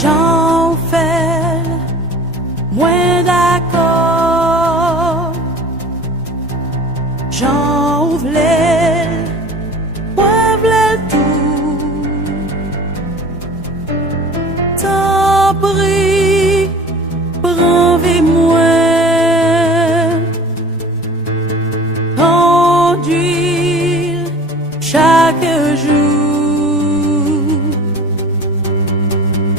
Janw vlel, mwen dako. Janw vlel, mwen vlel tout. Tan pri, pran vi mwen. Conduire chaque jour.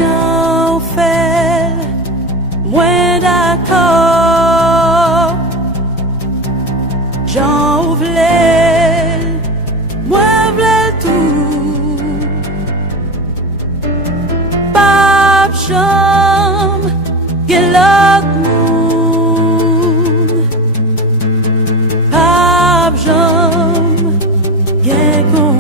Janw vlel, mwen dako. Janw vlel, mwen vlel tout. Pap jam gen lot moun. Pap jam gen kon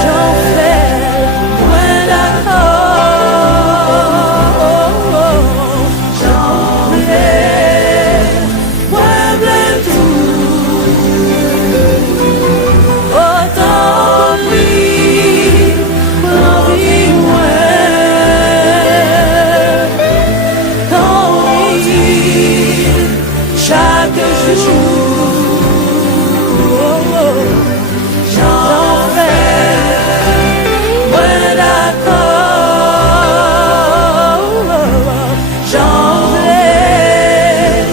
Janw vlel, mwen dako. Janw vlel, mwen vlel tout. Oh, tan pri, pran vi mwen. Conduire chaque jour. Janw vlel, mwen dako. Janw vlel,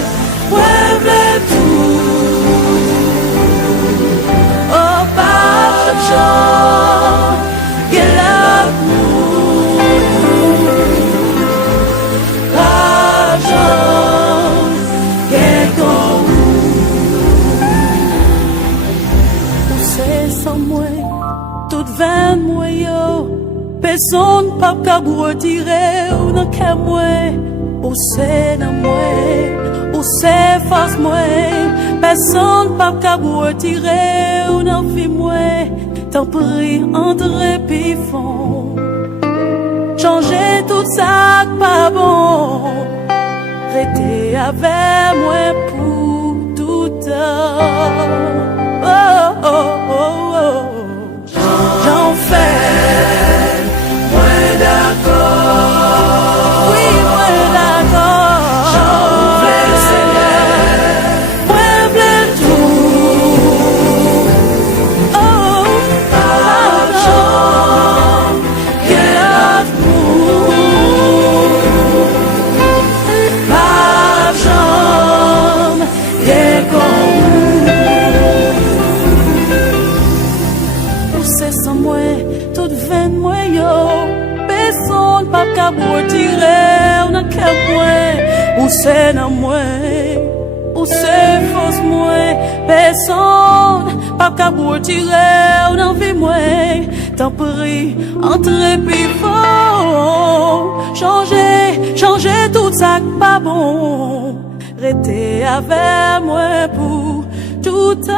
mwen vlel tout. Oh, pap jam gen lot moun. Pap jam gen kon ou se san mwen, tout ven mwen yo. Peson pap ka retire ou nan ke mwen. Ou se nan mwen, ou se fos mwen. Peson pap ka retire ou nan vi mwen. Tan pri entre pi fon. Changer tout ça pas bon. Rete avec moi pour tout temps. Oh, oh, oh, oh. Janw vlel, mwen dako. Oui, mwen dako. Janw vlel, Seigneur, mwen vlel tout. Oh, pap jam gen lot moun. Pap jam gen kon ou se san mwen, tout ven mwen yo. Peson pap ka retire ou nan ke mwen. Ou se nan mwen, ou se fos mwen. Peson pap ka retire ou nan vi mwen. Tan pri entre pi fon. Changer tout ça pas bon. Rete avec moi pour tout temps.